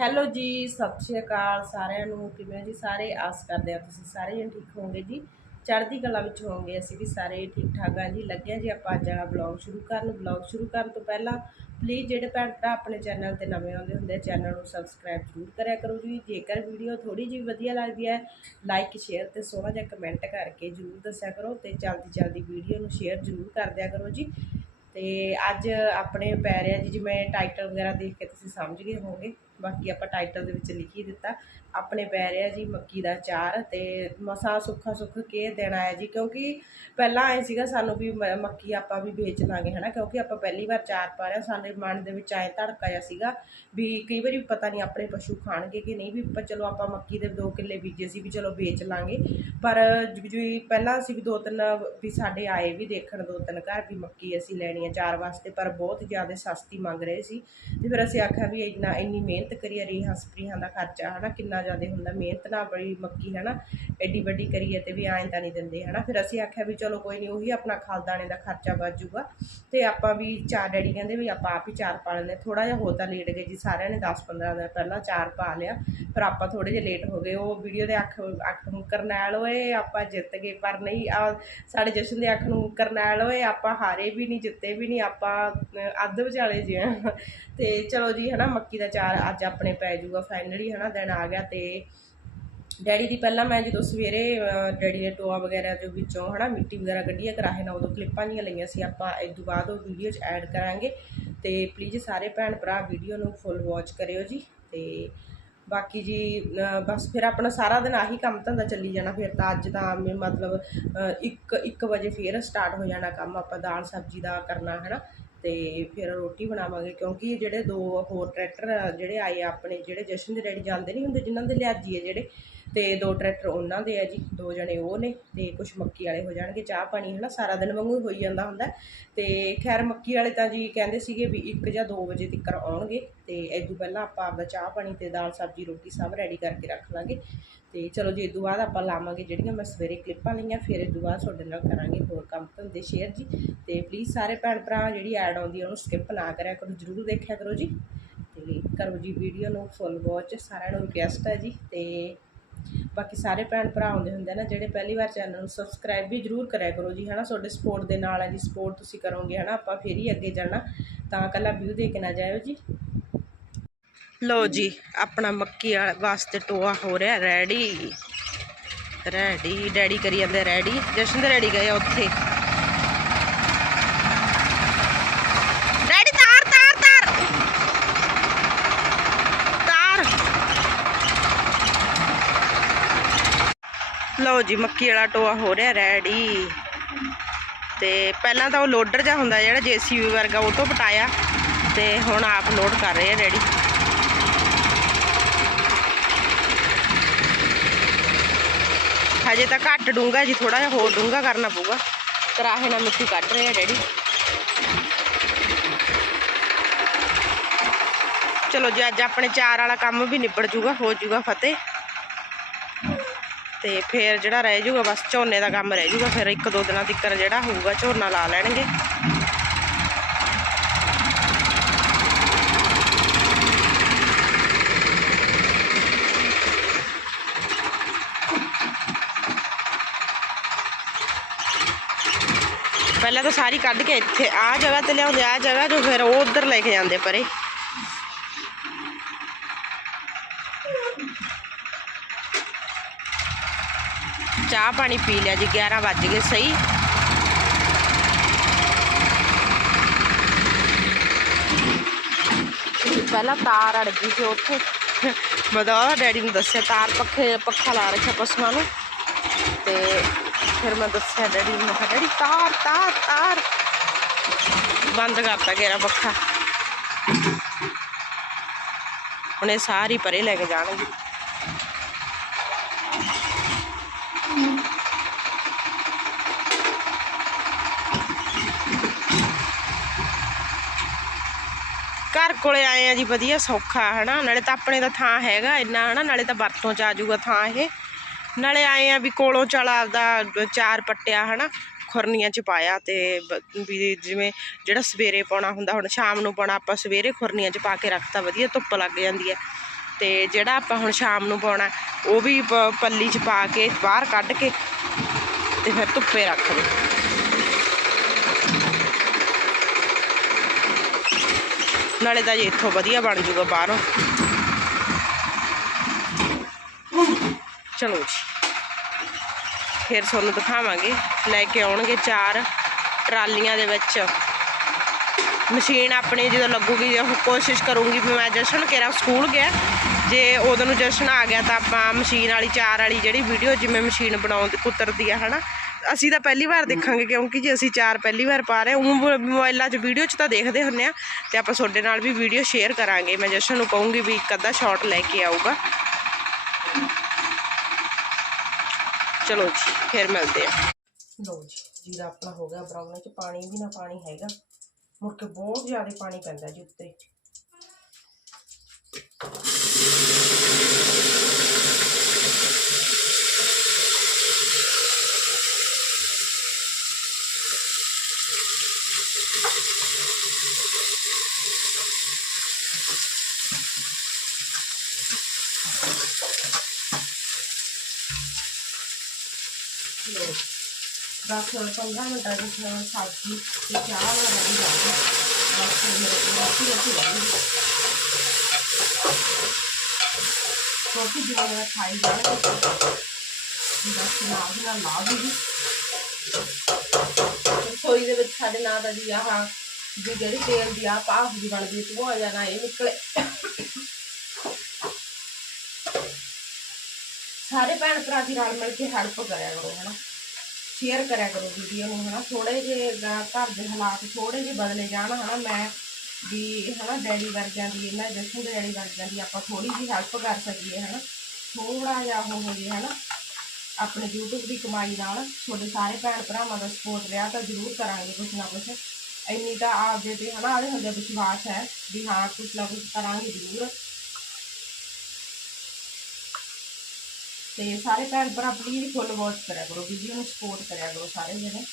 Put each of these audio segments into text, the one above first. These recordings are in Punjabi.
ਹੈਲੋ ਜੀ, ਸਤਿ ਸ਼੍ਰੀ ਅਕਾਲ ਸਾਰਿਆਂ ਨੂੰ। ਕਿਵੇਂ ਜੀ ਸਾਰੇ? ਆਸ ਕਰਦੇ ਆ ਤੁਸੀਂ ਸਾਰੇ ਜਣ ਠੀਕ ਹੋਵੋਗੇ ਜੀ? ਚੜ੍ਹਦੀ ਕਲਾ ਵਿੱਚ ਹੋਵੋਗੇ ਅਸੀਂ ਵੀ ਸਾਰੇ ਠੀਕ ਠਾਕ ਆ ਜੀ। ਲੱਗਿਆ ਜੀ ਆਪਾਂ ਅੱਜ ਵਾਲਾ ਬਲੌਗ ਸ਼ੁਰੂ ਕਰਨ। ਬਲੌਗ ਸ਼ੁਰੂ ਕਰਨ ਤੋਂ ਪਹਿਲਾਂ ਪਲੀਜ਼ ਜਿਹੜੇ ਭੈਣ ਭਰਾ ਆਪਣੇ ਚੈਨਲ ਤੇ ਨਵੇਂ ਆਉਂਦੇ ਹੁੰਦੇ ਚੈਨਲ ਨੂੰ ਸਬਸਕ੍ਰਾਈਬ ਜ਼ਰੂਰ ਕਰਿਆ ਕਰੋ ਜੀ। ਜੇਕਰ ਵੀਡੀਓ ਥੋੜੀ ਜਿਹੀ ਵਧੀਆ ਲੱਗਦੀ ਹੈ ਲਾਈਕ ਸ਼ੇਅਰ ਤੇ ਸੋਹਣਾ ਜਿਹਾ ਕਮੈਂਟ ਕਰਕੇ ਜ਼ਰੂਰ ਦੱਸਿਆ ਕਰੋ ਤੇ ਜਲਦੀ ਜਲਦੀ ਵੀਡੀਓ ਨੂੰ ਸ਼ੇਅਰ ਜ਼ਰੂਰ ਕਰ ਦਿਆ ਕਰੋ ਜੀ। ਤੇ ਅੱਜ ਆਪਣੇ ਪੈ ਰਿਹਾ ਜੀ, ਜਿਵੇਂ ਟਾਈਟਲ ਵਗੈਰਾ ਦੇਖ ਕੇ ਤੁਸੀਂ ਸਮਝ ਗਏ ਹੋਵੋਗੇ। ਬਾਕੀ ਆਪਾਂ ਟਾਈਟਲ ਦੇ ਵਿੱਚ ਲਿਖ ਹੀ ਦਿੱਤਾ। ਆਪਣੇ ਪੈ ਰਿਹਾ ਜੀ ਮੱਕੀ ਦਾ ਚਾਰ ਤੇ ਮਸਾ ਸੁੱਖਾ ਸੁੱਖ ਕੇ ਦਿਨ ਆਇਆ ਜੀ ਕਿਉਂਕਿ ਪਹਿਲਾਂ ਐ ਸੀਗਾ ਸਾਨੂੰ ਵੀ ਮ- ਮੱਕੀ ਆਪਾਂ ਵੀ ਵੇਚ ਲਾਂਗੇ ਹਨਾ ਕਿਉਂਕਿ ਆਪਾਂ ਪਹਿਲੀ ਵਾਰ ਚਾਰ ਪਾ ਰਹੇ ਹਾਂ, ਸਾਡੇ ਮਨ ਦੇ ਵਿੱਚ ਐ ਧੜਕਾ ਜਿਹਾ ਸੀਗਾ ਵੀ ਕਈ ਵਾਰੀ ਪਤਾ ਨਹੀਂ ਆਪਣੇ ਪਸ਼ੂ ਖਾਣਗੇ ਕਿ ਨਹੀਂ ਵੀ ਆਪਾਂ ਚਲੋ ਆਪਾਂ ਮੱਕੀ ਦੇ ਦੋ ਕਿੱਲੇ ਬੀਜੇ ਸੀ ਵੀ ਚਲੋ ਵੇਚ ਲਾਂਗੇ ਪਰ ਜ- ਜੀ ਪਹਿਲਾਂ ਅਸੀਂ ਵੀ ਦੋ ਤਿੰਨ ਵੀ ਸਾਡੇ ਆਏ ਵੀ ਦੇਖਣ ਦੋ ਤਿੰਨ ਘਰ ਵੀ ਮੱਕੀ ਅਸੀਂ ਲੈਣੀ ਆ ਚਾਰ ਵਾਸਤੇ ਪਰ ਬਹੁਤ ਜ਼ਿਆਦਾ ਸਸਤੀ ਮੰਗ ਰਹੇ ਸੀ ਤੇ ਫਿਰ ਅਸੀਂ ਆਖਿਆ ਵੀ ਇੰਨਾ ਇੰਨੀ ਮਿਹਨਤ ਕਰੀਏ ਰੀਹਾਂ ਸਪਰੀਹਾਂ ਦਾ ਖਰਚਾ ਹਨਾ ਕਿੰਨਾ ਜ਼ਿਆਦਾ ਹੁੰਦਾ, ਮਿਹਨਤ ਨਾਲ ਬੜੀ ਮੱਕੀ ਹਨਾ, ਐਡੀ ਵੱਡੀ ਕਰੀਏ ਤੇ ਵੀ ਐਂ ਤਾਂ ਨਹੀਂ ਦਿੰਦੇ ਹਨਾ। ਫਿਰ ਅਸੀਂ ਆਖਿਆ ਵੀ ਚਲੋ ਕੋਈ ਨਹੀਂ, ਉਹੀ ਆਪਣਾ ਖਾਲਦਾਣੇ ਦਾ ਖਰਚਾ ਬਚ ਜਾਊਗਾ ਤੇ ਆਪਾਂ ਵੀ ਚਾਰ ਡੈਡੀ ਕਹਿੰਦੇ ਵੀ ਆਪਾਂ ਆਪ ਹੀ ਚਾਰ ਪਾ ਲੈਂਦੇ ਥੋੜਾ ਜਿਹਾ ਹੋ ਤਾਂ ਲੇਟ ਗਏ ਜੀ, ਸਾਰਿਆਂ ਨੇ 10 15 ਦਿਨ ਪਹਿਲਾਂ ਚਾਰ ਪਾ ਲਿਆ, ਪਰ ਆਪਾਂ ਥੋੜੇ ਜਿਹਾ ਲੇਟ ਹੋ ਗਏ। ਉਹ ਵੀਡੀਓ ਦੇ ਅੱਖ ਅੱਖ ਨੂੰ ਕਰਨੈਲ ਓਏ, ਆਪਾਂ ਜਿੱਤ ਗਏ, ਪਰ ਨਹੀਂ, ਆ ਸਾਡੇ ਜਸ਼ਨ ਦੇ ਅੱਖ ਨੂੰ ਕਰਨੈਲ ਓਏ, ਆਪਾਂ ਹਾਰੇ ਵੀ ਨਹੀਂ, ਜਿੱਤੇ ਵੀ ਨਹੀਂ, ਆਪਾਂ ਅੱਧ ਵਿਚਾਲੇ ਜੇ ਤੇ ਚਲੋ ਜੀ ਹਨਾ, ਮੱਕੀ ਦਾ ਚਾਰ ਅੱਜ ਆਪਣੇ ਪੈ ਜਾਊਗਾ ਫਾਈਨਲੀ ਹਨਾ, ਦਿਨ ਆ ਗਿਆ। ਤੇ ਡੈਡੀ ਦੀ ਪਹਿਲਾਂ ਮੈਂ ਜਦੋਂ ਸਵੇਰੇ ਡੈਡੀ ਦੇ ਟੋਆ ਵਗੈਰਾ ਦੇ ਵਿੱਚੋਂ ਹਨਾ ਮਿੱਟੀ ਵਗੈਰਾ ਕੱਢੀ ਆ ਕਰਾਹੇ ਨਾਲ ਉਦੋਂ ਕਲਿੱਪਾਂ ਜੀਆਂ ਲਈਆਂ ਸੀ, ਆਪਾਂ ਇਸ ਤੋਂ ਬਾਅਦ ਉਹ ਵੀਡੀਓ 'ਚ ਐਡ ਕਰਾਂਗੇ। ਤੇ ਪਲੀਜ਼ ਸਾਰੇ ਭੈਣ ਭਰਾ ਵੀਡੀਓ ਨੂੰ ਫੁੱਲ ਵਾਚ ਕਰਿਓ ਜੀ। ਤੇ ਬਾਕੀ ਜੀ ਬਸ ਫਿਰ ਆਪਣਾ ਸਾਰਾ ਦਿਨ ਆਹੀ ਕੰਮ ਧੰਦਾ ਚੱਲੀ ਜਾਣਾ, ਫਿਰ ਤਾਂ ਅੱਜ ਤਾਂ ਮੈਂ ਮਤਲਬ 1 1 ਵਜੇ ਫਿਰ ਸਟਾਰਟ ਹੋ ਜਾਣਾ ਕੰਮ, ਆਪਾਂ ਦਾਲ ਸਬਜ਼ੀ ਦਾ ਕਰਨਾ ਹੈ ਨਾ ਤੇ ਫਿਰ ਰੋਟੀ ਬਣਾਵਾਂਗੇ, ਕਿਉਂਕਿ ਜਿਹੜੇ ਦੋ ਹੋਰ ਟਰੈਕਟਰ ਜਿਹੜੇ ਆਏ ਆ ਆਪਣੇ, ਜਿਹੜੇ ਜਸ਼ਨ ਦੇ ਡੈਡੀ ਜਾਂਦੇ ਨਹੀਂ ਹੁੰਦੇ, ਜਿਨ੍ਹਾਂ ਦੇ ਲਿਆਜੀ ਹੈ ਜਿਹੜੇ ਤੇ ਦੋ ਟਰੈਕਟਰ ਉਹਨਾਂ ਦੇ ਆ ਜੀ, ਦੋ ਜਣੇ ਉਹ ਨੇ ਤੇ ਕੁਝ ਮੱਕੀ ਵਾਲੇ ਹੋ ਜਾਣਗੇ, ਚਾਹ ਪਾਣੀ ਹਨਾ, ਸਾਰਾ ਦਿਨ ਵਾਂਗੂ ਹੀ ਹੋਈ ਜਾਂਦਾ ਹੁੰਦਾ। ਤੇ ਖੈਰ ਮੱਕੀ ਵਾਲੇ ਤਾਂ ਜੀ ਕਹਿੰਦੇ ਸੀਗੇ ਵੀ 1 ਜਾਂ 2 ਵਜੇ ਤੱਕ ਆਉਣਗੇ ਤੇ ਇਸ ਤੋਂ ਪਹਿਲਾਂ ਆਪਾਂ ਆਪਦਾ ਚਾਹ ਪਾਣੀ ਤੇ ਦਾਲ, ਸਬਜ਼ੀ, ਰੋਟੀ ਸਭ ਰੈਡੀ ਕਰਕੇ ਰੱਖ ਲਾਂਗੇ। ਤੇ ਚਲੋ ਜੀ ਇਸ ਤੋਂ ਬਾਅਦ ਆਪਾਂ ਲਾਵਾਂਗੇ ਜਿਹੜੀਆਂ ਮੈਂ ਸਵੇਰੇ ਕਲਿੱਪਾਂ ਲਈਆਂ, ਫਿਰ ਇਸ ਤੋਂ ਬਾਅਦ ਤੁਹਾਡੇ ਨਾਲ ਕਰਾਂਗੇ ਹੋਰ ਕੰਮ ਧੰਦੇ ਸ਼ੇਅਰ ਜੀ। ਤੇ ਪਲੀਜ਼ ਸਾਰੇ ਭੈਣ ਭਰਾ ਜਿਹੜੀ ਐਡ ਆਉਂਦੀ ਆ, ਉਹਨੂੰ ਸਕਿਪ ਨਾ ਕਰਿਆ ਕਰੋ, ਜਰੂਰ ਦੇਖਿਆ ਕਰੋ ਜੀ। ਤੇ ਕਰੋ ਜੀ ਵੀਡੀਓ ਨੂੰ ਫੁੱਲ ਵਾਚ ਸਾਰਿਆਂ ਨੂੰ ਰਿਕਵੈਸਟ ਹੈ ਜੀ। ਤੇ ਬਾਕੀ ਸਾਰੇ ਭੈਣ ਭਰਾ ਆਉਂਦੇ ਹੁੰਦੇ ਨਾ, ਜਿਹੜੇ ਪਹਿਲੀ ਵਾਰ ਚੈਨਲ ਨੂੰ ਸਬਸਕ੍ਰਾਈਬ ਵੀ ਜਰੂਰ ਕਰਿਆ ਕਰੋ ਜੀ, ਹਨਾ, ਤੁਹਾਡੇ ਸਪੋਰਟ ਦੇ ਨਾਲ ਹੈ ਜੀ ਸਪੋਰਟ ਤੁਸੀਂ ਕਰੋਗੇ, ਹਨਾ, ਆਪਾਂ ਫੇਰ ਹੀ ਅੱਗੇ ਜਾਣਾ, ਤਾਂ ਕੱਲਾ ਵਿਊ ਦੇ ਕੇ ਨਾ ਜਾਇਓ ਜੀ। ਲੋ ਜੀ, ਆਪਣਾ ਮੱਕੀ ਵਾਸਤੇ ਟੋਆ ਹੋ ਰਿਹਾ ਰੈਡੀ ਰੈਡੀ ਡੈਡੀ ਕਰੀ ਜਾਂਦੇ ਰੈਡੀ ਜਸ਼ਨ ਦੇ ਰੈਡੀ ਗਏ ਉੱਥੇ ਡੈਡੀ ਤਾਰ ਤਾਰ ਤਾਰ ਤਾਰ ਲਓ ਜੀ, ਮੱਕੀ ਵਾਲਾ ਟੋਆ ਹੋ ਰਿਹਾ ਰੈਡੀ ਤੇ ਪਹਿਲਾਂ ਤਾਂ ਉਹ ਲੋਡਰ ਜਿਹਾ ਹੁੰਦਾ, ਜਿਹੜਾ ਜੀਸੀਬੀ ਵਰਗਾ, ਉਹ ਤੋਂ ਪਟਾਇਆ। ਤੇ ਹੁਣ ਆਪ ਲੋਡ ਕਰ ਰਹੇ ਆ ਰੈਡੀ ਹਜੇ ਤਾਂ ਘੱਟ ਡੂੰਗਾ ਜੀ ਥੋੜਾ ਜਿਹਾ ਹੋਰ ਡੂੰਗਾ ਕਰਨਾ ਪਊਗਾ। ਕਰਾਹੇ ਨਾਲ ਮਿੱਟੀ ਕੱਢ ਰਹੇ ਆ ਡੈਡੀ ਚਲੋ ਜੀ, ਅੱਜ ਆਪਣੇ ਚਾਰ ਵਾਲਾ ਕੰਮ ਵੀ ਨਿਬੜ ਜੂਗਾ, ਹੋ ਜੂਗਾ ਫਤਿਹ। ਤੇ ਫਿਰ ਜਿਹੜਾ ਰਹਿ ਜੂਗਾ ਬਸ ਝੋਨੇ ਦਾ ਕੰਮ ਰਹਿ ਜੂਗਾ ਫਿਰ ਇੱਕ ਦੋ ਦਿਨਾਂ ਤੱਕ ਜਿਹੜਾ ਹੋਊਗਾ, ਝੋਨਾ ਲਾ ਲੈਣਗੇ। ਪਹਿਲਾਂ ਤਾਂ ਸਾਰੀ ਕੱਢ ਕੇ ਇੱਥੇ ਆ ਜਗ੍ਹਾ ਤੇ ਲਿਆਉਂਦੇ ਆ ਜਗ੍ਹਾ ਜੋ ਫਿਰ ਉਹ ਉਧਰ ਲੈ ਕੇ ਜਾਂਦੇ ਪਰੇ। ਚਾਹ ਪਾਣੀ ਪੀ ਲਿਆ ਜੀ 11 ਵੱਜ ਗਏ ਸਹੀ। ਪਹਿਲਾਂ ਤਾਰ ਅੜ ਗਈ ਸੀ ਉੱਥੇ। ਮਦਾ ਡੈਡੀ ਨੂੰ ਦੱਸਿਆ, ਤਾਰ ਪੱਖੇ, ਪੱਖਾ ਲਾ ਰੱਖਿਆ ਪਸ਼ੂਆਂ ਨੂੰ। ਤੇ ਫਿਰ ਮੈਂ ਦੱਸਿਆ ਡੈਡੀ ਨੂੰ, ਮੈਂ ਕਿਹਾ, ਡੈਡੀ, ਤਾਰ ਤਾਰ ਤਾਰ। ਬੰਦ ਕਰਤਾ ਗੇਰਾ ਪੱਖਾ। ਹੁਣ ਇਹ ਸਾਰੀ ਪਰੇ ਲੈ ਕੇ ਜਾਣਗੇ। ਘਰ ਕੋਲੇ ਆਏ ਆ ਜੀ, ਵਧੀਆ, ਸੌਖਾ, ਹਨਾ? ਨਾਲੇ ਤਾਂ ਆਪਣੇ ਦਾ ਥਾਂ ਹੈਗਾ ਇੰਨਾ, ਹਨਾ? ਨਾਲੇ ਤਾਂ ਵਰਤੋਂ ਚ ਆ ਜਾਊਗਾ ਥਾਂ ਇਹ। ਨਾਲੇ ਆਏ ਆ ਵੀ ਕੋਲੋਂ ਚਲ ਆਪਦਾ ਚਾਰ ਪੱਟਿਆ, ਹਨਾ? ਖੁਰਨੀਆਂ ਚ ਪਾਇਆ ਤੇ ਵੀ ਜਿਵੇਂ ਜਿਹੜਾ ਸਵੇਰੇ ਪਾਉਣਾ ਹੁੰਦਾ, ਹੁਣ ਸ਼ਾਮ ਨੂੰ ਪਾਉਣਾ, ਆਪਾਂ ਸਵੇਰੇ ਖੁਰਨੀਆਂ ਚ ਪਾ ਕੇ ਰੱਖਤਾ ਵਧੀਆ, ਧੁੱਪ ਲੱਗ ਜਾਂਦੀ ਹੈ। ਤੇ ਜਿਹੜਾ ਆਪਾਂ ਹੁਣ ਸ਼ਾਮ ਨੂੰ ਪਾਉਣਾ, ਉਹ ਵੀ ਪੱਲੀ 'ਚ ਪਾ ਕੇ ਬਾਹਰ ਕੱਢ ਕੇ ਤੇ ਫਿਰ ਧੁੱਪੇ ਰੱਖ ਦੇ। ਨਾਲੇ ਤਾਂ ਜੀ ਇੱਥੋਂ ਵਧੀਆ ਬਣ ਜੂਗਾ ਬਾਹਰੋਂ। ਚਲੋ ਜੀ। ਫਿਰ ਤੁਹਾਨੂੰ ਦਿਖਾਵਾਂਗੇ। ਲੈ ਕੇ ਆਉਣਗੇ ਚਾਰ ਟਰਾਲੀਆਂ ਦੇ ਵਿੱਚ। ਮਸ਼ੀਨ ਆਪਣੀ ਜਦੋਂ ਲੱਗੂਗੀ ਉਹ ਕੋਸ਼ਿਸ਼ ਕਰੂੰਗੀ ਵੀ ਮੈਂ ਜਸ਼ਨ ਕੇਰਾ ਸਕੂਲ ਗਿਆ। ਜੇ ਉਦੋਂ ਨੂੰ ਜਸ਼ਨ ਆ ਗਿਆ ਤਾਂ ਆਪਾਂ ਮਸ਼ੀਨ ਵਾਲੀ, ਚਾਰ ਵਾਲੀ ਜਿਹੜੀ ਵੀਡੀਓ ਜਿਵੇਂ ਮਸ਼ੀਨ ਬਣਾਉਂਦੀ ਕੁੱਤਰਦੀ ਆ, ਹਨਾ? ਅਸੀਂ ਤਾਂ ਪਹਿਲੀ ਵਾਰ ਦੇਖਾਂਗੇ ਕਿਉਂਕਿ ਜੇ ਅਸੀਂ ਚਾਰ ਪਹਿਲੀ ਵਾਰ ਪਾ ਰਹੇ ਉਹ ਮੋਬਾਈਲਾਂ 'ਚ ਵੀਡੀਓ 'ਚ ਤਾਂ ਦੇਖਦੇ ਹੁੰਨੇ ਆ ਤੇ ਆਪਾਂ ਤੁਹਾਡੇ ਨਾਲ ਵੀ ਵੀਡੀਓ ਸ਼ੇਅਰ ਕਰਾਂਗੇ। ਮੈਂ ਜਸ਼ਨ ਨੂੰ ਕਹੂੰਗੀ ਵੀ ਇੱਕ ਅੱਧਾ ਸ਼ਾਟ ਲੈ ਕੇ ਆਊਗਾ। ਚਲੋ ਜੀ, ਫਿਰ ਮਿਲਦੇ ਆ ਲੋ ਜੀ, ਜੀਰਾ ਆਪਣਾ ਹੋ ਗਿਆ ਬਰਾਊਨ ਚ ਪਾਣੀ ਵੀ ਨਾ ਪਾਣੀ ਹੈਗਾ। ਮੁੜ ਕੇ ਬਹੁਤ ਜ਼ਿਆਦਾ ਪਾਣੀ ਪੈਂਦਾ ਜੀ ਉੱਤੇ ਲੋ ਦਸ ਮਿੰਟ ਪੰਦਰਾਂ ਮਿੰਟਾਂ ਵਿੱਚ ਸਬਜ਼ੀ ਤੇ ਚਾਹ ਬਣਾ ਰਹੀ ਜਾਂਦੀ ਬਸ ਮੇਰੇ ਕੋਲ ਰੋਟੀ ਰੋਟੀ ਰਹਿ ਗਈ ਰੋਟੀ ਜਿਵੇਂ ਮੈਂ ਖਾਈ ਜਾਣਾ ਬਸ ਨਾਲ ਦੀ ਨਾਲ ਲਾ ਦੂਗੀ ਰਸੋਈ ਦੇ ਵਿੱਚ ਸਾਡੇ ਨਾਲ ਦਾ ਜੀ ਆਹ ਵੀ ਜਿਹੜੀ ਤੇਲ ਦੀ ਆ ਭਾਫ ਦੀ ਬਣਦੀ ਤੂੰ ਆ ਜਾਣਾ ਇਹ ਨਿਕਲੇ ਸਾਰੇ ਭੈਣ ਭਰਾ ਸ਼ੇਅਰ ਕਰਿਆ ਕਰੋ ਵੀਡੀਓ ਨੂੰ, ਹਨਾ? ਥੋੜੇ ਜਿਹੇ ਘਰ ਦੇ ਹਾਲਾਤ ਥੋੜੇ ਜਿਹੇ ਬਦਲੇ ਜਾਣ, ਹਨਾ? ਮੈਂ ਵੀ, ਹਨਾ, ਡੈਡੀ ਵਰਗਿਆਂ ਦੀ ਇਹਨਾਂ ਜਸ਼ਨ ਦੇ ਡੈਡੀ ਵਰਗਿਆਂ ਦੀ ਆਪਾਂ ਥੋੜੀ ਜਿਹੀ ਹੈਲਪ ਕਰ ਸਕੀਏ, ਹਨਾ? ਥੋੜਾ ਜਿਹਾ ਉਹ ਹੋ ਜੇ, ਹਨਾ? ਆਪਣੇ YouTube ਦੀ ਕਮਾਈ ਨਾਲ ਤੁਹਾਡੇ ਸਾਰੇ ਭੈਣ ਭਰਾਵਾਂ ਦਾ ਸਪੋਰਟ ਰਿਹਾ ਤਾਂ ਜ਼ਰੂਰ ਕਰਾਂਗੇ ਕੁਛ ਨਾ ਕੁਛ। ਇੰਨੀ ਤਾਂ ਆਪਦੇ ਤੇ, ਹਨਾ ਆਲੇ ਹੁੰਦੇ ਵਿਸ਼ਵਾਸ ਹੈ ਵੀ ਹਾਂ, ਕੁਛ ਨਾ ਕੁਛ ਕਰਾਂਗੇ ਜ਼ਰੂਰ। ਤੇ ਸਾਰੇ ਭੈਣ ਭਰਾ ਪਲੀਜ਼ ਫੁੱਲ ਵਾਚ ਕਰਿਆ ਕਰੋ ਵੀਡੀਓ ਨੂੰ ਸਪੋਰਟ ਕਰਿਆ ਕਰੋ ਸਾਰੇ ਜਣੇ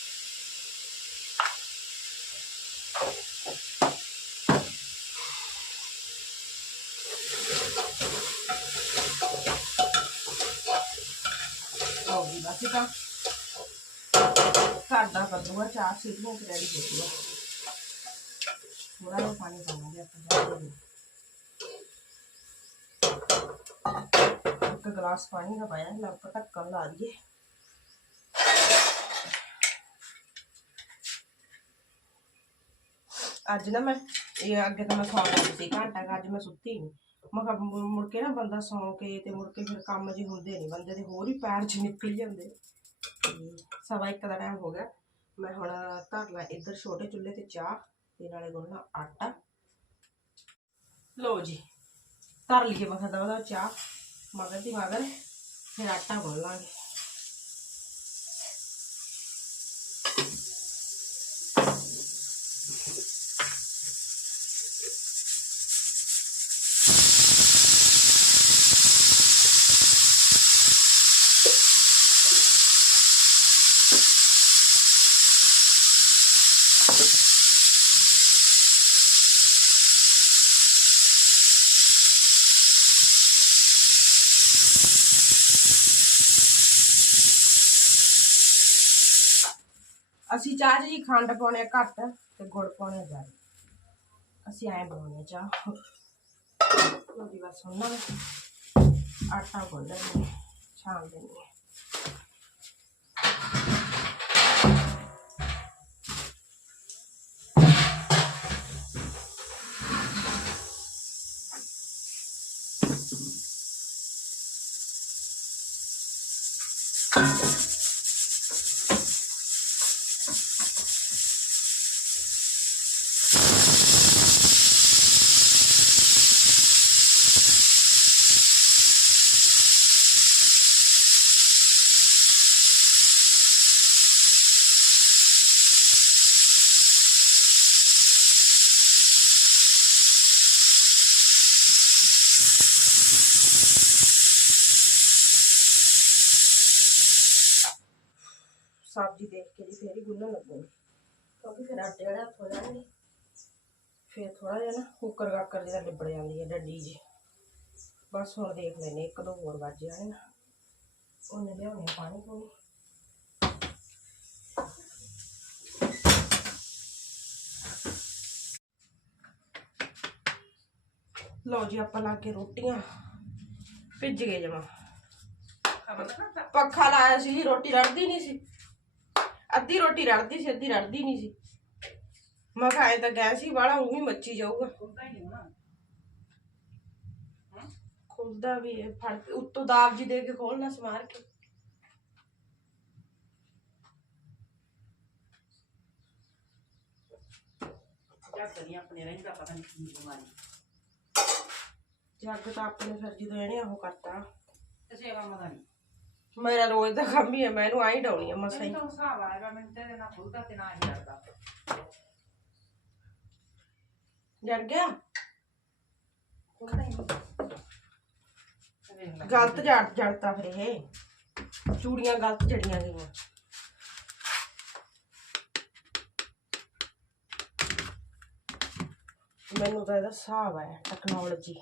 ਆਓ ਜੀ ਬਸ ਇਹ ਤਾਂ ਘਰ ਦਾ ਕੱਦੂਆ ਚਾਰ ਸੀਟੀਆਂ ਤੇ ਰੈਡੀ ਹੋ ਜੂਗਾ ਥੋੜਾ ਜਿਹਾ ਪਾਣੀ ਪਾਵਾਂਗੇ ਆਪਾਂ ਜ਼ਿਆਦਾ ਨਹੀਂ ਇੱਕ ਗਲਾਸ ਪਾਣੀ ਦਾ ਪਾਇਆ ਮੈਂ ਉੱਪਰ ਢੱਕਣ ਅੱਜ ਨਾ ਮੈਂ ਇਹ ਅੱਗੇ ਤਾਂ ਮੈਂ ਸੌਂ ਜਾਂਦੀ ਸੀ ਘੰਟਾ ਕੁ, ਅੱਜ ਮੈਂ ਸੁੱਤੀ ਨਹੀਂ ਮੈਂ ਕਿਹਾ ਮੁੜ ਮੁੜ ਕੇ ਨਾ ਬੰਦਾ ਸੌਂ ਕੇ ਤੇ ਮੁੜ ਕੇ ਫਿਰ ਕੰਮ ਜੇ ਹੁੰਦੇ ਨਹੀਂ ਬੰਦੇ ਦੇ ਹੋਰ ਹੀ ਪੈਰ 'ਚ ਨਿਕਲ ਜਾਂਦੇ। ਤੇ ਸਵਾ ਇੱਕ ਦਾ ਟਾਈਮ ਹੋ ਗਿਆ। ਮੈਂ ਹੁਣ ਧਰ ਲਾ ਇੱਧਰ ਛੋਟੇ ਚੁੱਲ੍ਹੇ ਤੇ ਚਾਹ ਤੇ ਨਾਲੇ ਗੁੰਨਣਾ ਆਟਾ। ਲੋ ਜੀ ਧਰ ਲਈਏ ਮੈਂ ਕਿਹਾ ਦਵਾ ਚਾਹ। ਮਗਰ ਦੀ ਮਗਰ ਫਿਰ ਆਟਾ ਅਸੀਂ ਚਾਹ 'ਚ ਜੀ ਖੰਡ ਪਾਉਣੇ ਘੱਟ ਤੇ ਗੁੜ ਪਾਉਣੇ ਜ਼ਿਆਦਾ। ਅਸੀਂ ਐਂ ਬਣਾਉਣੇ ਆ ਚਾਹ। ਉਹਦੀ ਬਸ ਹੁਣ ਨਾ ਆਟਾ ਗੁੰਨ ਲੈਂਦੀ ਛਾਣ ਦਿੰਦੀ ਸਬਜ਼ੀ ਦੇਖ ਕੇ ਜੀ ਫੇਰ ਹੀ ਗੁੰਨਣ ਲੱਗੂਗੀ ਕਿਉਂਕਿ ਫਿਰ ਆਟੇ ਵਾਲਾ ਹੱਥ ਹੋ ਜਾਣਗੇ ਫਿਰ ਥੋੜਾ ਜਿਹਾ ਨਾ ਕੁੱਕਰ ਕਾਕਰ ਜਿਹੜਾ ਲਿਬੜ ਜਾਂਦੀ ਹੈ ਡੰਡੀ ਜੀ ਬਸ ਹੁਣ ਦੇਖ ਲੈਨੇ ਇੱਕ ਦੋ ਹੋਰ ਵੱਜ ਜਾਣੇ ਨਾ ਉਹਨੇ ਲਿਆਉਣੇ ਆ ਪਾਣੀ ਪੂਣੀ ਲਓ ਜੀ ਆਪਾਂ ਲਾ ਕੇ ਰੋਟੀਆਂ ਭਿੱਜ ਗਏ ਜਮਾ ਪੱਖਾ ਲਾਇਆ ਸੀ ਜੀ ਰੋਟੀ ਰੜਦੀ ਨਹੀਂ ਸੀ ਅੱਧੀ ਰੋਟੀ ਰੜਦੀ ਸੀ ਅੱਧੀ ਰੜਦੀ ਨਹੀਂ ਸੀ। ਮੈਂ ਕਿਹਾ ਐਂ ਤਾਂ ਗੈਸ ਹੀ ਵਾਲਾ ਉਹ ਵੀ ਮੱਚੀ ਜਾਊਗਾ। ਖੁੱਲਦਾ ਵੀ ਹੈ ਫੜ ਕੇ ਉੱਤੋਂ ਦਾਬ ਜੀ ਦੇ ਕੇ ਖੋਲਣਾ ਸਮਾਰ ਕੇ। ਆਪਣੇ ਰਹਿੰਦਾ ਪਤਾ ਨਹੀਂ ਕੀ ਬਿਮਾਰੀ। ਜੱਗ ਤਾਂ ਆਪਣੇ ਫਿਰ ਜਦੋਂ ਇਹਨੇ ਉਹ ਕਰਤਾ। ਸੇਵਾ ਮਦਾ ਨਹੀਂ ਮੇਰਾ ਰੋਜ਼ ਦਾ ਕੰਮ ਹੀ ਹੈ ਮੈਂ ਇਹਨੂੰ ਆਈ ਡਾਉਣੀ ਆ ਮਸਾਂ ਹੀ। ਤਾਂ ਹਿਸਾਬ ਆਏਗਾ ਮੈਨੂੰ ਤੇ ਨਾ ਖੁੱਲਦਾ ਤੇ ਨਾ ਹੀ ਜੜ ਗਿਆ? ਖੁੱਲਦਾ ਹੀ ਨਹੀਂ। ਵੇਖ ਲੈ ਗਲਤ ਜੜ ਜੜਤਾ ਫਿਰ ਇਹ। ਚੂੜੀਆਂ ਗਲਤ ਜੜੀਆਂ ਗਈਆਂ। ਮੈਨੂੰ ਤਾਂ ਇਹਦਾ ਹਿਸਾਬ ਹੈ ਟੈਕਨੋਲੋਜੀ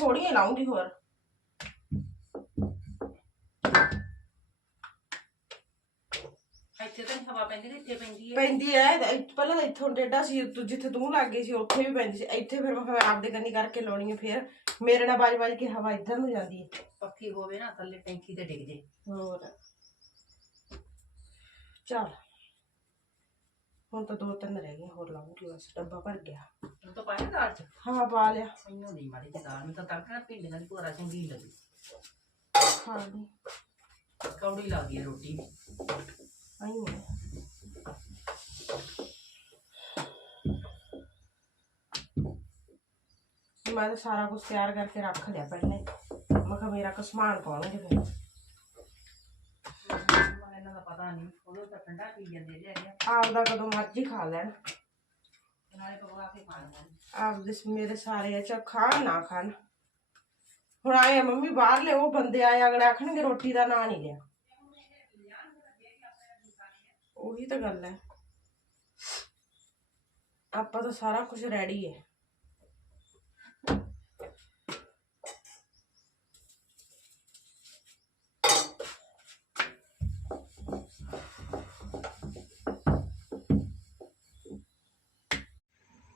ਥੋੜੀਆਂ ਲਾਉਂਗੀ ਹੋਰ। ਇੱਥੇ ਤਾਂ ਨੀ ਹਵਾ ਪੈਂਦੀ ਤੇ ਇੱਥੇ ਪੈਂਦੀ ਹੈ। ਪੈਂਦੀ ਐ ਪਹਿਲਾਂ ਤਾਂ ਇੱਥੋਂ ਡੇਡਾ ਸੀ ਤੂੰ ਜਿੱਥੇ ਤੂੰ ਲੱਗ ਗਈ ਸੀ ਉੱਥੇ ਵੀ ਪੈਂਦੀ ਸੀ। ਇੱਥੇ ਫਿਰ ਮੈਂ ਆਪਦੇ ਕੰਨੀ ਕਰਕੇ ਲਾਉਣੀ ਹੈ ਫਿਰ। ਮੇਰੇ ਨਾਲ ਬਾਜ ਬਾਜ ਕੇ ਹਵਾ ਇੱਧਰ ਨੂੰ ਜਾਂਦੀ ਹੈ। ਪੱਖੀ ਹੋਵੇ ਨਾ ਥੱਲੇ ਟੈਂਕੀ ਤੇ ਡਿੱਗ ਜੇ। ਹੋਰ। ਚੱਲ। ਹੁਣ ਤਾਂ ਦੋ ਤਿੰਨ ਰਹਿ ਗਈਆਂ ਹੋਰ ਲਾਉਂਗੀ ਬਸ ਡੱਬਾ ਭਰ ਗਿਆ। ਹੁਣ ਤਾਂ ਪਾਇਆ ਦਾਲ ਚ? ਹਾਂ ਪਾ ਲਿਆ। ਮੈਨੂੰ ਨਹੀਂ ਮਾੜੀ ਜਿਹੀ ਦਾਲ ਮੈਂ ਤਾਂ ਤੜਕਣਾ ਭਿੰਡੀਆਂ ਦੀ ਭੋਰਾ ਚੰਗੀ ਲੱਗੀ। ਖਾ ਲਈ ਕੌੜੀ ਲੱਗਦੀ ਹੈ ਰੋਟੀ। ਆਈ ਹੈ ਮੈਂ ਤਾਂ ਸਾਰਾ ਕੁਝ ਤਿਆਰ ਕਰਕੇ ਰੱਖ ਲਿਆ ਪਹਿਲੇ ਮੈਂ ਕਿਹਾ ਮੇਰਾ ਕੁ ਸਮਾਨ ਪਾਉਣਗੇ ਫਿਰ। ਮੈਨੂੰ ਇਹਨਾਂ ਦਾ ਪਤਾ ਨਹੀਂ ਉਦੋਂ ਤਾਂ ਠੰਡਾ ਪੀ ਜਾਂਦੇ ਲੈ ਲਿਆ ਆਪਦਾ ਕਦੋਂ ਮਰਜ਼ੀ ਖਾ ਲੈਣ। ਨਾਲੇ ਪਕਵਾ ਕੇ ਖਾ ਲੈਂਦੇ ਆਪਦੇ ਸ- ਮੇਰੇ ਸਾਰੇ ਆ ਚਾਹ ਖਾਣ ਨਾ ਖਾਣ। ਹੁਣ ਆਏ ਆ ਮੰਮੀ ਬਾਹਰਲੇ ਉਹ ਬੰਦੇ ਆਏ ਅਗਲੇ ਆਖਣਗੇ ਰੋਟੀ ਦਾ ਨਾਂ ਨਹੀਂ ਲਿਆ। ਉਹੀ ਤਾਂ ਗੱਲ ਹੈ। ਆਪਾਂ ਤਾਂ ਸਾਰਾ ਕੁਝ ਰੈਡੀ ਹੈ।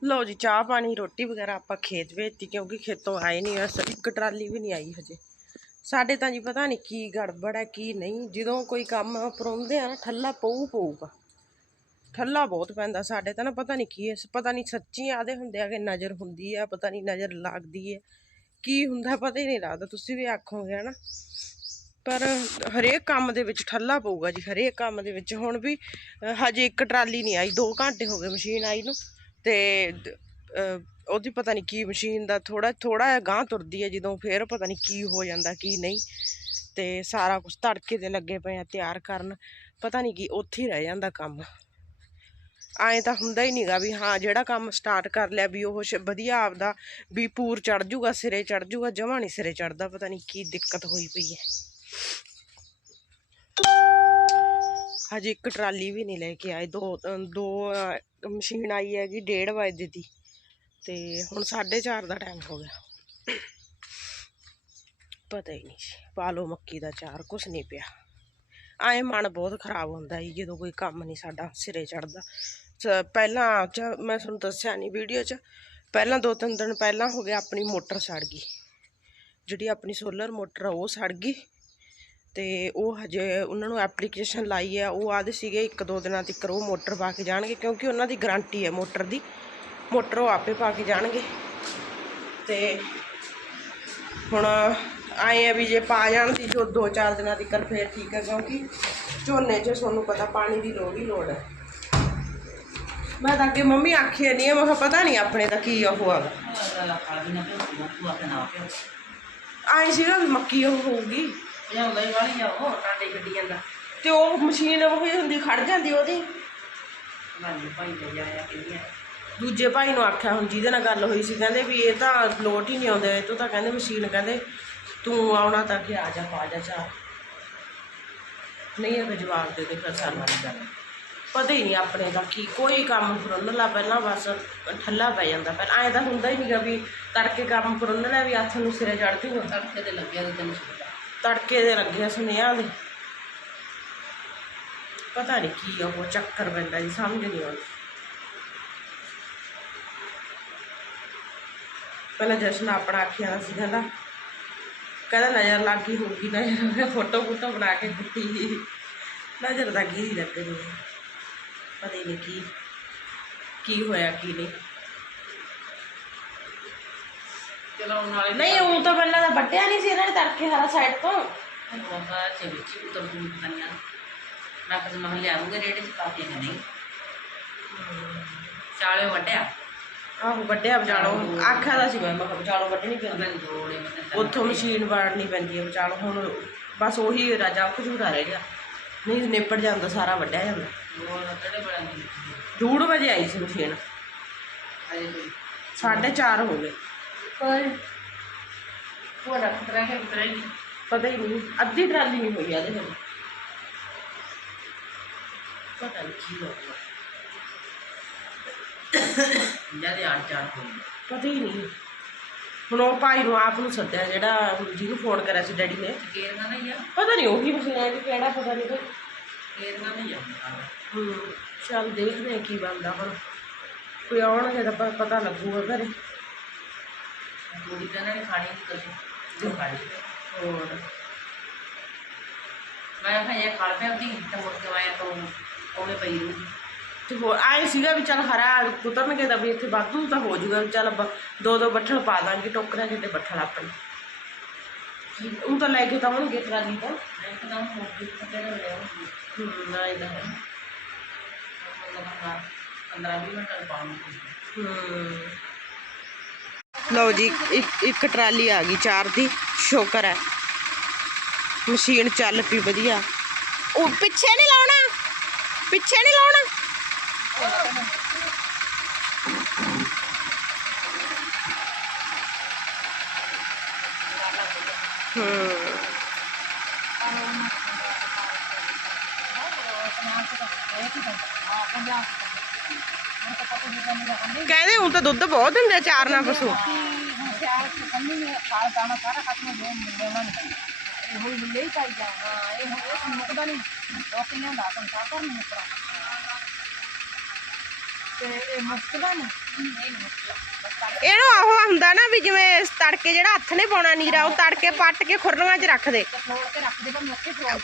ਲਓ ਜੀ, ਚਾਹ ਪਾਣੀ, ਰੋਟੀ ਵਗੈਰਾ ਆਪਾਂ ਖੇਤ ਵੇਚਤੀ ਕਿਉਂਕਿ ਖੇਤੋਂ ਆਏ ਨਹੀਂ ਆ ਇੱਕ ਟਰਾਲੀ ਵੀ ਨਹੀਂ ਆਈ ਹਜੇ। ਸਾਡੇ ਤਾਂ ਜੀ ਪਤਾ ਨਹੀਂ ਕੀ ਗੜਬੜ ਹੈ, ਕੀ ਨਹੀਂ। ਜਦੋਂ ਕੋਈ ਕੰਮ ਪਰੋਂਦੇ ਆ ਨਾ, ਠੱਲਾ ਪਊ ਪਊਗਾ। ਠੱਲਾ ਬਹੁਤ ਪੈਂਦਾ, ਸਾਡੇ ਤਾਂ ਨਾ ਪਤਾ ਨਹੀਂ ਕੀ ਹੈ, ਪਤਾ ਨਹੀਂ ਸੱਚੀ ਆਦੇ ਹੁੰਦੇ ਆ ਕਿ ਨਜ਼ਰ ਹੁੰਦੀ ਆ, ਪਤਾ ਨਹੀਂ ਨਜ਼ਰ ਲੱਗਦੀ ਹੈ ਕੀ ਹੁੰਦਾ ਪਤਾ ਹੀ ਨਹੀਂ ਲੱਗਦਾ, ਤੁਸੀਂ ਵੀ ਆਖੋਗੇ ਹਨਾ। ਪਰ ਹਰੇਕ ਕੰਮ ਦੇ ਵਿੱਚ ਠੱਲਾ ਪਊਗਾ ਜੀ, ਹਰੇਕ ਕੰਮ ਦੇ ਵਿੱਚ। ਹੁਣ ਵੀ ਹਜੇ ਇੱਕ ਟਰਾਲੀ ਨਹੀਂ ਆਈ 2 ਘੰਟੇ ਹੋ ਗਏ ਮਸ਼ੀਨ ਆਈ ਨੂੰ। ਤੇ ਉਹਦੀ ਪਤਾ ਨਹੀਂ ਕੀ ਮਸ਼ੀਨ ਦਾ ਥੋੜਾ ਥੋੜਾ ਗਾਂ ਤੁਰਦੀ ਹੈ ਜਦੋਂ ਫੇਰ ਪਤਾ ਨਹੀਂ ਕੀ ਹੋ ਜਾਂਦਾ, ਕੀ ਨਹੀਂ। ਤੇ ਸਾਰਾ ਕੁਝ ਧੜਕੇ ਤੇ ਲੱਗੇ ਪਏ ਆ, ਤਿਆਰ ਕਰਨ। ਪਤਾ ਨਹੀਂ ਕੀ ਉੱਥੇ ਹੀ ਰਹਿ ਜਾਂਦਾ ਕੰਮ। ਐਂ ਤਾਂ ਹੁੰਦਾ ਹੀ ਨਹੀਂਗਾ ਵੀ ਹਾਂ, ਜਿਹੜਾ ਕੰਮ ਸਟਾਰਟ ਕਰ ਲਿਆ ਵੀ ਉਹ ਸ਼- ਵਧੀਆ ਆਪਦਾ ਵੀ ਪੂਰ ਚੜ ਜੂਗਾ, ਸਿਰੇ ਚੜ ਜੂਗਾ, ਜਮਾ ਨਹੀਂ ਸਿਰੇ ਚੜਦਾ ਪਤਾ ਨਹੀਂ ਕੀ ਦਿੱਕਤ ਹੋਈ ਪਈ ਹੈ। ਹਜੇ ਇੱਕ ਟਰਾਲੀ ਵੀ ਨਹੀਂ ਲੈ ਕੇ ਆਏ। ਦੋ ਦੋ ਮਸ਼ੀਨ ਆਈ ਹੈਗੀ 1:30 ਵਜੇ ਦੀ। ਤੇ ਹੁਣ 4:30 ਦਾ ਟਾਈਮ ਹੋ ਗਿਆ। ਪਤਾ ਹੀ ਨਹੀਂ ਸੀ। ਪਾ ਲਓ ਮੱਕੀ ਦਾ ਚਾਰ, ਕੁਛ ਨਹੀਂ ਪਿਆ। ਆਏ ਮਨ ਬਹੁਤ ਖਰਾਬ ਹੁੰਦਾ ਜੀ ਜਦੋਂ ਕੋਈ ਕੰਮ ਨਹੀਂ ਸਾਡਾ ਸਿਰੇ ਚੜਦਾ। ਪਹਿਲਾਂ ਮੈਂ ਤੁਹਾਨੂੰ ਦੱਸਿਆ ਨਹੀਂ ਵੀਡੀਓ 'ਚ, ਪਹਿਲਾਂ ਦੋ ਤਿੰਨ ਦਿਨ ਪਹਿਲਾਂ ਹੋ ਗਿਆ, ਆਪਣੀ ਮੋਟਰ ਸੜ ਗਈ। ਜਿਹੜੀ ਆਪਣੀ ਸੋਲਰ ਮੋਟਰ ਆ, ਉਹ ਸੜ ਗਈ। ਤੇ ਉਹ ਹਜੇ ਉਹਨਾਂ ਨੂੰ ਐਪਲੀਕੇਸ਼ਨ ਲਾਈ ਹੈ ਉਹ ਆਦੇ ਸੀਗੇ ਇੱਕ ਦੋ ਦਿਨਾਂ ਤੱਕ ਉਹ ਮੋਟਰ ਪਾ ਕੇ ਜਾਣਗੇ ਕਿਉਂਕਿ ਉਹਨਾਂ ਦੀ ਗਾਰੰਟੀ ਹੈ ਮੋਟਰ ਦੀ। ਮੋਟਰ ਉਹ ਆਪੇ ਪਾ ਕੇ ਜਾਣਗੇ। ਤੇ ਹੁਣ ਆਏ ਆ ਵੀ ਜੇ ਪਾ ਜਾਣ ਦੀ ਜੋ ਦੋ ਚਾਰ ਦਿਨਾਂ ਤੱਕ ਫੇਰ ਠੀਕ ਹੈ ਕਿਉਂਕਿ ਝੋਨੇ 'ਚ ਤੁਹਾਨੂੰ ਪਤਾ ਪਾਣੀ ਦੀ ਲੋੜ ਹੀ ਲੋੜ ਹੈ ਮੈਂ ਤਾਂ ਅੱਗੇ ਮੰਮੀ ਆਖੀ ਨਹੀਂ ਮੈਂ ਕਿਹਾ ਪਤਾ ਨਹੀਂ ਆਪਣੇ ਦਾ ਕੀ ਉਹ ਪਿਓ। ਆਏ ਸੀਗਾ ਵੀ ਮੱਕੀ ਉਹ ਹੋਊਗੀ। ਲਿਆਉਂਦਾ ਹੀ ਵਾਲੀ ਆ ਉਹ ਟਾਂਡੇ ਛੱਡੀ ਜਾਂਦਾ। ਤੇ ਉਹ ਮਸ਼ੀਨ ਉਹ ਹੀ ਹੁੰਦੀ ਖੜ ਜਾਂਦੀ ਉਹਦੀ। ਭਾਈ ਦੇ ਦੂਜੇ ਭਾਈ ਨੂੰ ਆਖਿਆ ਹੁਣ ਜਿਹਦੇ ਨਾਲ ਗੱਲ ਹੋਈ ਸੀ ਕਹਿੰਦੇ ਵੀ ਇਹ ਤਾਂ ਲੋਟ ਹੀ ਨਹੀਂ ਆਉਂਦੇ ਇਹ ਤੋਂ ਤਾਂ ਕਹਿੰਦੇ ਮਸ਼ੀਨ ਕਹਿੰਦੇ ਤੂੰ ਆਉਣਾ ਤਾਂ ਕਿ ਆ ਜਾ ਪਾ ਜਾ ਚਾਹ। ਨਹੀਂ ਅਗੇ ਜਵਾਬ ਦੇ ਦੇ ਫਿਰ ਸਾਨੂੰ। ਪਤਾ ਹੀ ਨਹੀਂ ਆਪਣੇ ਦਾ ਕੀ ਕੋਈ ਕੰਮ ਫਰੁੰਨ ਲਾ ਪਹਿਲਾਂ ਬਸ ਠੱਲਾ ਪੈ ਜਾਂਦਾ। ਪਰ ਐਂ ਤਾਂ ਹੁੰਦਾ ਹੀ ਨਹੀਂਗਾ ਵੀ ਤੜਕੇ ਕੰਮ ਫਰੁੰਨ ਲਿਆ ਵੀ ਹੱਥ ਨੂੰ ਸਿਰੇ ਚੜ ਜੂਗਾ। ਤੜਕੇ ਤੇ ਲੱਗਿਆ ਤੇ ਤੈਨੂੰ ਤੜਕੇ ਦੇ ਲੱਗੇ ਸੁਨੇਹਾ ਦੇ। ਪਤਾ ਨਹੀਂ ਕੀ ਆ, ਉਹ ਚੱਕਰ ਪੈਂਦਾ ਜੀ, ਸਮਝ ਨਹੀਂ ਆਉਂਦੀ। ਪਹਿਲਾਂ ਜਸ਼ਨ ਆਪਣਾ ਆਖਿਆ ਸੀ ਕਹਿੰਦਾ ਕਹਿੰਦਾ ਨਜ਼ਰ ਲੱਗ ਗਈ ਹੋਊਗੀ, ਨਜ਼ਰ ਫੋਟੋ ਫੋਟੋ ਬਣਾ ਕੇ ਦਿੱਤੀ। ਨਜ਼ਰ ਤਾਂ ਕੀ ਲੱਗਣੀ ਪਤਾ ਹੀ ਨਹੀਂ ਕੀ ਕੀ ਹੋਇਆ, ਕੀ ਨਹੀਂ। ਨਹੀਂ ਉਹ ਤਾਂ ਪਹਿਲਾਂ ਤਾਂ ਵੱਟਿਆ ਨਹੀਂ ਸੀ ਇਹਨਾਂ ਨੇ ਤੜਕੇ ਸਾਰਾ ਸਾਈਡ ਤੋਂ। ਬਾਬਾ ਚ ਵਿੱਚ ਉਤਰ ਦੂੰ ਪਤਾਨੀਆਂ ਮੈਂ ਕਿਹਾ ਮੈਂ ਲਿਆਉਂਗਾ ਰੇੜੇ ਚ ਪਾ ਕੇ ਨਹੀਂ ਚਾਲੇ ਵਟਿਆ ਆਹੋ ਵੱਡਿਆ ਵਿਚਾਲੋ। ਆਖਿਆ ਦਾ ਸੀ ਮੈਂ ਮੈਂ ਕਿਹਾ ਵਿਚਾਲੋ ਵੱਢਣੀ ਪੈਂਦੀ। ਮੈਂ ਦੋੜੇ ਮੈਂ ਉੱਥੋਂ ਮਸ਼ੀਨ ਵਾੜਨੀ ਪੈਂਦੀ ਹੈ ਵਿਚਾਲੋ। ਹੁਣ ਬਸ ਉਹੀ ਰਾਜਾ ਖਜੂਰਾ ਰਹਿ ਗਿਆ। ਨਹੀਂ ਨਿਪਟ ਜਾਂਦਾ ਸਾਰਾ ਵੱਢਿਆ ਜਾਂਦਾ। ਡੂੜ ਵਜੇ ਆਈ ਸੀ ਮਸ਼ੀਨ। ਅਜੇ ਕੋਈ। ਸਾਢੇ ਚਾਰ ਹੋ ਗਏ। ਹੈ ਉਤਰੇ ਪਤਾ ਹੀ ਨਹੀਂ ਅੱਧੀ ਟਰਾਲੀ ਨਹੀਂ ਹੋਈ ਆਦੇ ਹੁਣ ਪਤਾ ਨਹੀਂ ਕੀ ਹੋ ਗਿਆ। ਜਦੇ ਆਣ ਚਾਣ ਹੋਈ ਪਤਾ ਹੀ ਨਹੀਂ। ਹੁਣ ਉਹ ਭਾਈ ਨੂੰ ਆਪ ਨੂੰ ਸੱਦਿਆ ਜਿਹੜਾ ਜਿਹਨੂੰ ਫੋਨ ਕਰਿਆ ਸੀ ਡੈਡੀ ਨੇ। ਕੇਰਨਾ ਨਹੀਂ ਆ। ਪਤਾ ਨਹੀਂ ਉਹੀ ਮਸ਼ੀਨ ਕਿ ਕਿਹੜਾ ਪਤਾ ਨਹੀਂ ਕੋਈ। ਕੇਰਨਾ ਨਹੀਂ ਜਾਂਦਾ ਹੂੰ ਚੱਲ ਦੇਖਦੇ ਹਾਂ ਕੀ ਬਣਦਾ ਹੁਣ। ਕੋਈ ਆਉਣਗੇ ਤਾਂ ਪਤਾ ਲੱਗੂਗਾ ਘਰੇ। ਥੋੜੀ ਤਾਂ ਇਹਨਾਂ ਨੇ ਖਾਣੀ ਨਹੀਂ ਕਦੇ ਜੋ ਖਾਣੀ। ਹੋਰ। ਮੈਂ ਕਿਹਾ ਇਹ ਖਾ ਪਿਆ ਦੀ ਤਾਂ ਮੁੜ ਕੇ ਆਇਆ ਤਾਂ ਉਹਨੇ ਪਈ ਰੂ ਤੇ ਹੋਰ ਆਏ ਸੀਗਾ ਵੀ ਚੱਲ ਹਰਾ ਕੁਤਰਨਗੇ ਤਾਂ ਵੀ ਇੱਥੇ ਵਾਧੂ ਤਾਂ ਹੋ ਜਾਊਗਾ ਵੀ ਚੱਲ ਬ- ਦੋ ਦੋ ਬੱਠਲ ਪਾ ਦਾਂਗੇ ਟੋਕਰਿਆਂ ਜਿਹੇ ਤੇ ਬੱਠਲ ਆਪਣੇ। ਉਹ ਤਾਂ ਲੈ ਕੇ ਤਾਂ ਆਉਣਗੇ ਟਰਾਲੀ ਤਾਂ। ਮੈਂ ਇੱਕਦਮ ਕਿਤੇ ਨਾ ਲਿਆ ਹੂੰ ਨਾ ਇਹਦਾ ਹੈ। ਮਤਲਬ 15 20 ਮਿੰਟ ਤੱਕ ਪਾਉਂ ਹੂੰ। ਲਓ ਜੀ, ਇੱਕ ਇੱਕ ਟਰਾਲੀ ਆ ਗਈ ਚਾਰ ਦੀ, ਸ਼ੁਕਰ ਹੈ। ਮਸ਼ੀਨ ਚੱਲ ਪਈ ਵਧੀਆ। ਉਹ ਪਿੱਛੇ ਨਹੀਂ ਲਾਉਣਾ, ਪਿੱਛੇ ਨਹੀਂ ਲਾਉਣਾ। ਹੂੰ। ਕਹਿੰਦੇ ਹੁਣ ਤਾਂ ਦੁੱਧ ਬਹੁਤ ਦਿੰਦੇ ਆ, ਚਾਰ ਨਾਲ ਪਸ਼ੂ। ਇਹਨੂੰ ਆਹੋ ਹੁੰਦਾ ਨਾ ਵੀ ਜਿਵੇਂ ਤੜਕੇ ਜਿਹੜਾ ਹੱਥ ਨੇ ਪਾਉਣਾ ਨੀਰਾ, ਉਹ ਤੜਕੇ ਪੱਟ ਕੇ ਖੁਰਲੀਆਂ 'ਚ ਰੱਖ ਦੇ।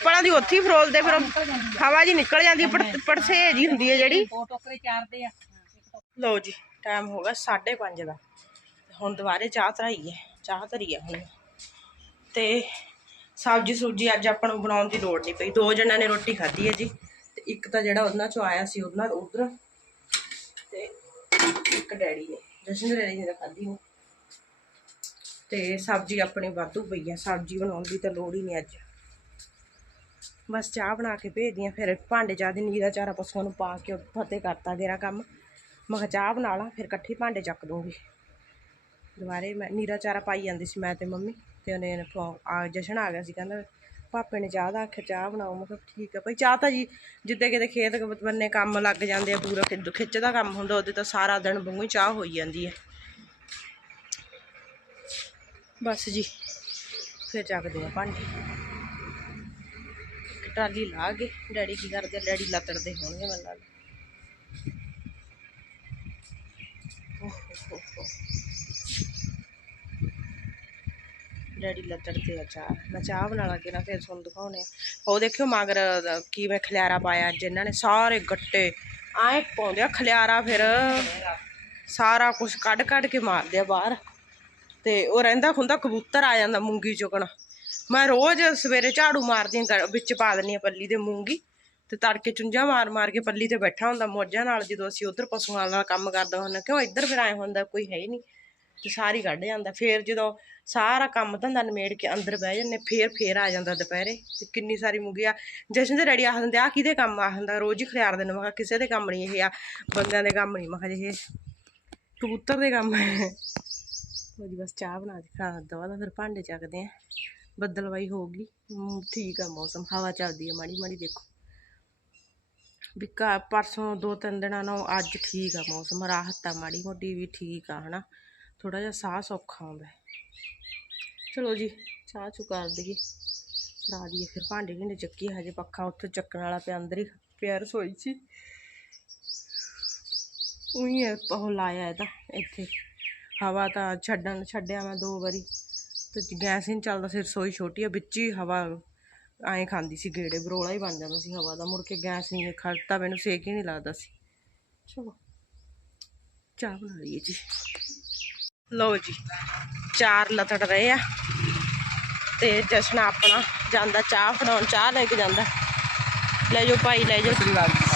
ਪਲਾਂ ਦੀ ਉੱਥੇ ਹੀ ਫਰੋਲਦੇ, ਫਿਰ ਹਵਾ ਜੀ ਨਿਕਲ ਜਾਂਦੀ, ਪੜ- ਪੜਸੇ ਜੀ ਹੁੰਦੀ ਹੈ ਜਿਹੜੀ। ਟੋਕਰੇ ਚਾਰਦੇ ਆ ਲਓ ਜੀ ਟਾਈਮ ਹੋ ਗਿਆ 5:30 ਦਾ। ਹੁਣ ਦੁਬਾਰੇ ਚਾਹ ਧਰਾਈ ਹੈ ਚਾਹ ਧਰੀ ਹੈ ਹੁਣ। ਤੇ ਸਬਜੀ ਸੁਬਜੀ ਅੱਜ ਆਪਾਂ ਨੂੰ ਬਣਾਉਣ ਦੀ ਲੋੜ ਨਹੀਂ ਪਈ। ਦੋ ਜਣਾਂ ਨੇ ਰੋਟੀ ਖਾਧੀ ਹੈ ਜੀ। ਤੇ ਇੱਕ ਤਾਂ ਜਿਹੜਾ ਉਹਨਾਂ ਚੋਂ ਆਇਆ ਸੀ, ਉਹਨਾਂ ਉਧਰ। ਤੇ ਇੱਕ ਡੈਡੀ ਨੇ ਜਸ਼ਨ ਡੈਡੀ ਨੇ ਖਾਧੀ ਨਹੀਂ ਤੇ ਸਬਜੀ ਆਪਣੀ ਵਾਧੂ ਪਈ ਆ ਸਬਜੀ ਬਣਾਉਣ ਦੀ ਤਾਂ ਲੋੜ ਹੀ ਨਹੀਂ ਅੱਜ। ਬਸ ਚਾਹ ਬਣਾ ਕੇ ਭੇਜਦੀ ਹਾਂ, ਫਿਰ ਭਾਂਡੇ ਚਾਹ ਦੀ ਨੀਰਾ ਚਾਰਾ ਪਸ਼ੂਆਂ ਨੂੰ ਪਾ ਕੇ ਫਤਿਹ ਕਰਤਾ, ਗੇਰਾ ਕੰਮ। ਮੈਂ ਕਿਹਾ ਚਾਹ ਬਣਾ ਲਾਂ, ਫਿਰ ਇਕੱਠੇ ਭਾਂਡੇ ਚੱਕ ਦੂੰਗੀ। ਦੁਬਾਰੇ ਮੈਂ ਨੀਰਾ ਚਾਰਾ ਪਾਈ ਜਾਂਦੀ ਸੀ ਮੈਂ ਤੇ ਮੰਮੀ, ਤੇ ਉਹਨੇ ਆ ਜਸ਼ਨ ਆ ਗਿਆ ਸੀ, ਕਹਿੰਦਾ ਪਾਪੇ ਨੇ ਚਾਹ ਦਾ ਆਖਿਆ, ਚਾਹ ਬਣਾਓ। ਮੈਂ ਕਿਹਾ ਠੀਕ ਆ ਭਾਈ, ਚਾਹ ਤਾਂ ਜੀ ਜਿੱਦੇ ਕਿਤੇ ਖੇਤ ਬੰਨੇ ਕੰਮ ਲੱਗ ਜਾਂਦੇ ਆ, ਪੂਰਾ ਖਿੱਚ- ਦਾ ਕੰਮ ਹੁੰਦਾ, ਉਹਦੇ ਤਾਂ ਸਾਰਾ ਦਿਨ ਵਾਂਗੂ ਹੀ ਚਾਹ ਹੋਈ ਜਾਂਦੀ ਹੈ ਬਸ ਜੀ, ਫਿਰ ਚੱਕਦੇ ਆ ਭਾਂਡੇ। ਟਰਾਲੀ ਲਾ ਕੇ, ਡੈਡੀ ਕੀ ਕਰਦੇ, ਡੈਡੀ ਲੱਤੜਦੇ ਹੋਣਗੇ ਮੈਨੂੰ ਲੱਗਦਾ ਡੈਡੀ ਲੱਤੜਦੇ ਆ ਚਾਹ ਮੈਂ ਚਾਹ ਬਣਾ ਲਾਂਗੇ ਨਾ ਫਿਰ ਤੁਹਾਨੂੰ ਦਿਖਾਉਣੇ ਆ। ਉਹ ਦੇਖਿਓ ਮਗਰ ਦਾ ਮੈਂ ਖਲਿਆਰਾ ਪਾਇਆ ਅੱਜ ਇਹਨਾਂ ਨੇ। ਸਾਰੇ ਗੱਟੇ ਆਏ ਪਾਉਂਦੇ ਆ ਖਲਿਆਰਾ ਫਿਰ ਸਾਰਾ ਕੁਝ ਕੱਢ ਕੱਢ ਕੇ ਮਾਰਦੇ ਆ ਬਾਹਰ। ਤੇ ਉਹ ਰਹਿੰਦਾ ਖੁੰਦਾ ਕਬੂਤਰ ਆ ਜਾਂਦਾ ਮੂੰਗੀ ਚੁਗਣ। ਮੈਂ ਰੋਜ਼ ਸਵੇਰੇ ਝਾੜੂ ਮਾਰਦੀ ਹਾਂ ਵਿੱਚ ਪਾ ਦਿੰਦੀ ਹਾਂ ਪੱਲੀ ਦੇ ਮੂੰਗੀ। ਤੇ ਤੜਕੇ ਚੁੰਝਾਂ ਮਾਰ ਮਾਰ ਕੇ ਪੱਲੀ ਤੇ ਬੈਠਾ ਹੁੰਦਾ ਮੋਜਾਂ ਨਾਲ ਜਦੋਂ ਅਸੀਂ ਉਧਰ ਪਸ਼ੂਆਂ ਨਾਲ ਕੰਮ ਕਰਦਾ ਹੁੰਦਾ ਕਿਉਂ ਇੱਧਰ ਫਿਰ ਆਏ ਹੁੰਦਾ ਕੋਈ ਹੈ ਹੀ ਨਹੀਂ ਤੇ ਸਾਰੀ ਕੱਢ ਜਾਂਦਾ। ਫੇਰ ਜਦੋਂ ਸਾਰਾ ਕੰਮ ਧੰਦਾ ਨਿਮੇੜ ਕੇ ਅੰਦਰ ਬਹਿ ਜਾਂਦੇ ਫੇਰ ਫੇਰ ਆ ਜਾਂਦਾ ਦੁਪਹਿਰੇ ਤੇ ਕਿੰਨੀ ਸਾਰੀ ਮੂੰਗੀ ਆ। ਜਸ਼ਨ ਦੇ ਡੈਡੀ ਆਖ ਦਿੰਦੇ ਆ ਕਿਹਦੇ ਕੰਮ ਆ? ਹੁੰਦਾ ਰੋਜ਼ ਹੀ ਖਿਆਰ ਦਿੰਦੇ। ਮੈਂ ਕਿਹਾ ਕਿਸੇ ਦੇ ਕੰਮ ਨਹੀਂ ਇਹ ਆ ਬੰਦਿਆਂ ਦੇ ਕੰਮ ਨਹੀਂ। ਮੈਂ ਕਿਹਾ ਜੇ ਕਬੂਤਰ ਦੇ ਕੰਮ ਹੈ ਜੀ ਬਸ ਚਾਹ ਬਣਾ ਕੇ ਖਾ ਦਵਾ ਤਾਂ ਫਿਰ ਭਾਂਡੇ ਚੱਕਦੇ ਆ। ਬੱਦਲਵਾਈ ਹੋਊਗੀ ਹਮ, ਠੀਕ ਆ ਮੌਸਮ ਹਵਾ ਚੱਲਦੀ ਹੈ ਮਾੜੀ ਮਾੜੀ ਦੇਖੋ। ਵੀ ਕਾ ਪਰਸੋਂ ਦੋ ਤਿੰਨ ਦਿਨਾਂ ਨੂੰ ਅੱਜ ਠੀਕ ਆ ਮੌਸਮ, ਰਾਹਤ ਆ ਮਾੜੀ ਮੋਟੀ ਵੀ ਠੀਕ ਆ, ਹਨਾ? ਥੋੜਾ ਜਿਹਾ ਸਾਹ ਸੌਖਾ ਆਉਂਦਾ ਚਲੋ ਜੀ, ਚਾਹ ਚੁ ਕਰ ਦਈਏ। ਫੜਾ ਦਈਏ ਫਿਰ, ਭਾਂਡੇ ਢਿੰਡੇ ਚੱਕੀ ਹਜੇ ਪੱਖਾ ਉੱਥੇ ਚੱਕਣ ਵਾਲਾ ਪਿਆ, ਅੰਦਰ ਹੀ ਪਿਆ ਰਸੋਈ 'ਚ ਉਹੀ ਹੈ, ਉਹ ਲਾਇਆ ਇਹਦਾ, ਇੱਥੇ। ਹਵਾ ਤਾਂ ਛੱਡਣ, ਛੱਡਿਆ ਮੈਂ ਦੋ ਵਾਰੀ। ਤੇ ਗੈਸ ਹੀ ਨਹੀਂ ਚੱਲਦਾ ਸੀ ਰਸੋਈ ਛੋਟੀ ਆ, ਵਿੱਚ ਹੀ ਹਵਾ ਐਂ ਖਾਂਦੀ ਸੀ, ਗੇੜੇ ਬਰੋਲਾ ਹੀ ਬਣ ਜਾਂਦਾ ਸੀ ਹਵਾ ਦਾ, ਮੁੜ ਕੇ ਗੈਸ ਨਹੀਂ ਖੜਤਾ, ਮੈਨੂੰ ਸੇਕ ਹੀ ਨਹੀਂ ਲੱਗਦਾ ਸੀ। ਚਲੋ, ਚਾਹ ਬਣਾ ਲਈਏ ਜੀ। ਲਓ ਜੀ, ਚਾਰ ਲਤੜ ਰਹੇ ਆ ਤੇ ਜਸ਼ਨ ਆਪਣਾ ਜਾਂਦਾ ਚਾਹ ਫੜਾਉਣ ਚਾਹ ਲੈ ਕੇ ਜਾਂਦਾ। ਲੈ ਜਾਓ ਭਾਈ, ਲੈ ਜਾਓ।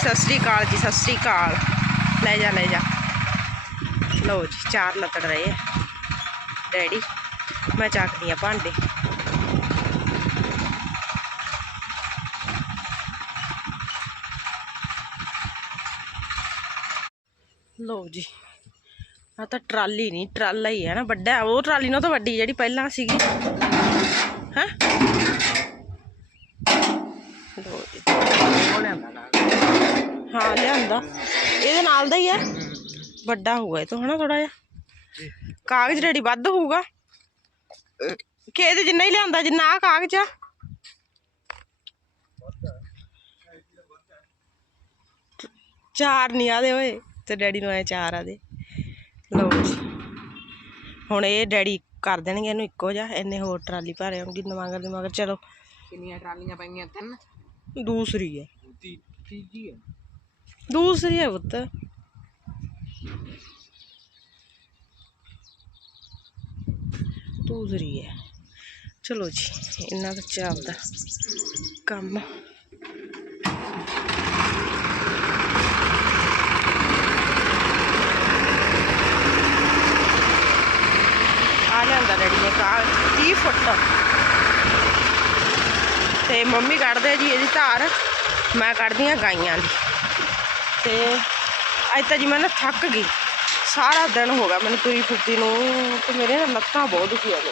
ਸਤਿ ਸ੍ਰੀ ਅਕਾਲ ਜੀ, ਸਤਿ ਸ੍ਰੀ ਅਕਾਲ। ਲੈ ਜਾ ਲੈ ਜਾ। ਲਓ ਜੀ, ਚਾਰ ਲਤੜ ਰਹੇ ਆ। ਡੈਡੀ ਮੈਂ ਚੱਕਦੀ ਆ ਭਾਂਡੇ। ਲਓ ਜੀ। ਆ ਤਾਂ ਟਰਾਲੀ ਨਹੀਂ, ਟਰਾਲਾ ਹੀ ਹੈ ਨਾ ਵੱਡਾ। ਉਹ ਟਰਾਲੀ ਨਾਲੋਂ ਤਾਂ ਵੱਡੀ ਜਿਹੜੀ ਪਹਿਲਾਂ ਸੀਗੀ। ਹੈ? ਲਓ ਜੀ। ਹਾਂ, ਲਿਆਂਦਾ। ਇਹਦੇ ਨਾਲ ਦਾ ਹੀ ਹੈ। ਵੱਡਾ ਹੋਊਗਾ ਇਹ ਤੋਂ ਹਨਾ ਥੋੜਾ ਜਿਹਾ। ਕਾਗਜ਼ ਰੈਡੀ ਵੱਧ ਹੋਊਗਾ। ਅਹ ਕਿ ਜਿੰਨਾ ਹੀ ਲਿਆਂਦਾ, ਜਿੰਨਾ ਆ ਕਾਗਜ਼ ਆ। ਚਾਰ ਨਹੀਂ ਆਦੇ ਓਏ। ਤੇ ਡੈਡੀ ਨੂੰ ਆਏ ਚਾਰ ਆਦੇ ਲਓ ਜੀ। ਹੁਣ ਇਹ ਡੈਡੀ ਕਰ ਦੇਣਗੇ ਇਹਨੂੰ ਇੱਕੋ ਜਿਹਾ ਇਹਨੇ ਹੋਰ ਟਰਾਲੀ ਭਰ ਆਉਂਗੀ ਨਵਾਂਗਰ ਦੇ ਮਗਰ ਚਲੋ। ਕਿੰਨੀਆਂ ਟਰਾਲੀਆਂ ਪਈਆਂ ਤਿੰਨ ਦੂਸਰੀ ਹੈ ਤੀਜੀ ਹੈ ਦੂਸਰੀ ਹੈ ਪੁੱਤ। ਦੂਸਰੀ ਹੈ ਚਲੋ ਜੀ ਇਹਨਾਂ ਦਾ ਚੱਲਦਾ ਕੰਮ। ਆ ਲਿਆਂਦਾ ਡੈਡੀ ਨੇ ਕਾਰ 30 ਫੁੱਟ। ਤੇ ਮੰਮੀ ਕੱਢਦੇ ਜੀ ਇਹਦੀ ਧਾਰ, ਮੈਂ ਕੱਢਦੀ ਆ ਗਾਈਆਂ ਦੀ। ਤੇ ਅੱਜ ਤਾਂ ਜੀ ਮੈਂ ਨਾ ਥੱਕ ਗਈ। ਸਾਰਾ ਦਿਨ ਹੋ ਗਿਆ ਮੈਨੂੰ ਤੁਰੀ ਫਿਰਦੀ ਨੂੰ, ਤੇ ਮੇਰੇ ਨਾ ਲੱਤਾਂ ਬਹੁਤ ਦੁਖੀਆਂ ਨੇ।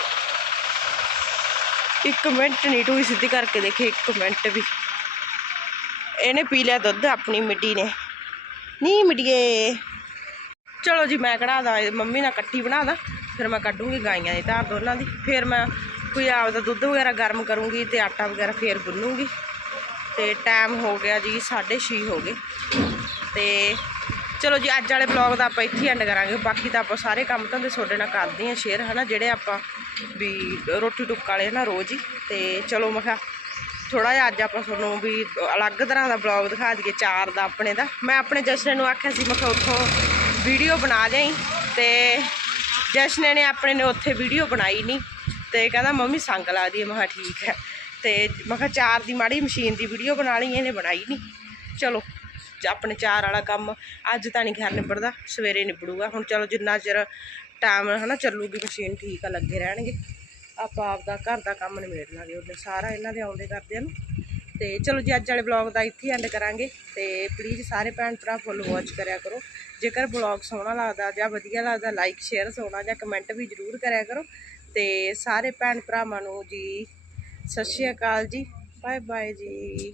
ਇੱਕ ਮਿੰਟ ਨਹੀਂ ਟੂਈ ਸਿੱਧੀ ਕਰਕੇ ਦੇਖੇ, ਇੱਕ ਮਿੰਟ ਵੀ। ਇਹਨੇ ਪੀ ਲਿਆ ਦੁੱਧ ਆਪਣੀ ਮਿੱਟੀ ਨੇ। ਨਹੀਂ ਮਿੱਡੀਏ। ਚਲੋ ਜੀ, ਮੈਂ ਕਢਾ ਦਾਂ, ਮੰਮੀ ਨਾਲ ਇਕੱਠੀ ਬਣਾ ਦਾਂ। ਫਿਰ ਮੈਂ ਕੱਢੂੰਗੀ ਗਾਈਆਂ ਦੀ ਧਾਰ ਦੋਨਾਂ ਦੀ। ਫਿਰ ਮੈਂ ਕੋਈ ਆਪਦਾ ਦੁੱਧ ਵਗੈਰਾ ਗਰਮ ਕਰੂੰਗੀ ਤੇ ਆਟਾ ਵਗੈਰਾ ਫੇਰ ਗੁੰਨੂੰਗੀ ਤੇ ਟਾਈਮ ਹੋ ਗਿਆ ਜੀ 6:30 ਹੋ ਗਏ। ਤੇ ਚਲੋ ਜੀ, ਅੱਜ ਵਾਲੇ ਬਲੌਗ ਦਾ ਆਪਾਂ ਇੱਥੇ ਐਂਡ ਕਰਾਂਗੇ। ਬਾਕੀ ਤਾਂ ਆਪਾਂ ਸਾਰੇ ਕੰਮ ਧੰਦੇ ਤੁਹਾਡੇ ਨਾਲ ਕਰਦੇ ਹਾਂ ਸ਼ੇਅਰ ਹਨਾ, ਜਿਹੜੇ ਆਪਾਂ ਵੀ ਰੋਟੀ ਟੁੱਕ ਵਾਲੇ ਨਾ ਰੋਜ਼ ਹੀ। ਤੇ ਚਲੋ ਮੈਂ ਕਿਹਾ ਥੋੜਾ ਜਿਹਾ ਅੱਜ ਆਪਾਂ ਤੁਹਾਨੂੰ ਵੀ ਅਲੱਗ ਤਰ੍ਹਾਂ ਦਾ ਬਲੌਗ ਦਿਖਾ ਦਈਏ, ਚਾਰ ਦਾ ਆਪਣੇ ਦਾ। ਮੈਂ ਆਪਣੇ ਜਸ਼ਨ ਨੂੰ ਆਖਿਆ ਸੀ, ਮੈਂ ਕਿਹਾ ਉੱਥੋਂ ਵੀਡੀਓ ਬਣਾ ਲਿਆਈ। ਤੇ ਜਸ਼ਨ ਨੇ ਆਪਣੇ ਨੇ ਉੱਥੇ ਵੀਡੀਓ ਬਣਾਈ ਨਹੀਂ ਤੇ ਕਹਿੰਦਾ, ਮੰਮੀ ਸੰਗ ਲਾ ਦੀ ਮੈਂ ਕਿਹਾ, ਠੀਕ ਹੈ। ਤੇ ਮੈਂ ਕਿਹਾ, ਚਾਰ ਦੀ ਮਾੜੀ ਮਸ਼ੀਨ ਦੀ ਵੀਡੀਓ ਬਣਾ ਲਈ, ਇਹਨੇ ਬਣਾਈ ਨਹੀਂ ਚਲੋ, ਆਪਣੇ ਚਾਰ ਵਾਲਾ ਕੰਮ ਅੱਜ ਤਾਂ ਨਹੀਂ ਖੈਰ ਨਿਬੜਦਾ, ਸਵੇਰੇ ਨਿਬੜੂਗਾ। ਹੁਣ ਚਲੋ, ਜਿੰਨਾ ਚਿਰ ਟਾਈਮ ਹਨਾ ਚੱਲੂਗੀ ਮਸ਼ੀਨ, ਠੀਕ ਆ, ਲੱਗੇ ਰਹਿਣਗੇ। ਆਪਾਂ ਆਪਦਾ ਘਰ ਦਾ ਕੰਮ ਨਿਬੇੜ ਲਾਂਗੇ। ਉਹਦੇ ਸਾਰਾ ਇਹਨਾਂ ਦੇ ਆਉਂਦੇ ਕਰਦੇ ਨੂੰ। ਤੇ ਚਲੋ ਜੀ, ਅੱਜ ਵਾਲੇ ਬਲੌਗ ਦਾ ਇੱਥੇ ਐਂਡ ਕਰਾਂਗੇ ਤੇ ਪਲੀਜ਼ ਸਾਰੇ ਭੈਣ ਭਰਾ ਫੁੱਲ ਵਾਚ ਕਰਿਆ ਕਰੋ। ਜੇਕਰ ਬਲੌਗ ਸੋਹਣਾ ਲੱਗਦਾ ਜਾਂ ਵਧੀਆ ਲੱਗਦਾ ਲਾਈਕ ਸ਼ੇਅਰ ਸੋਹਣਾ ਜਾਂ ਕਮੈਂਟ ਵੀ ਜ਼ਰੂਰ ਕਰਿਆ ਕਰੋ। ਤੇ ਸਾਰੇ ਭੈਣ ਭਰਾਵਾਂ ਨੂੰ ਜੀ, ਸਤਿ ਸ਼੍ਰੀ ਅਕਾਲ ਜੀ। ਬਾਏ ਬਾਏ ਜੀ।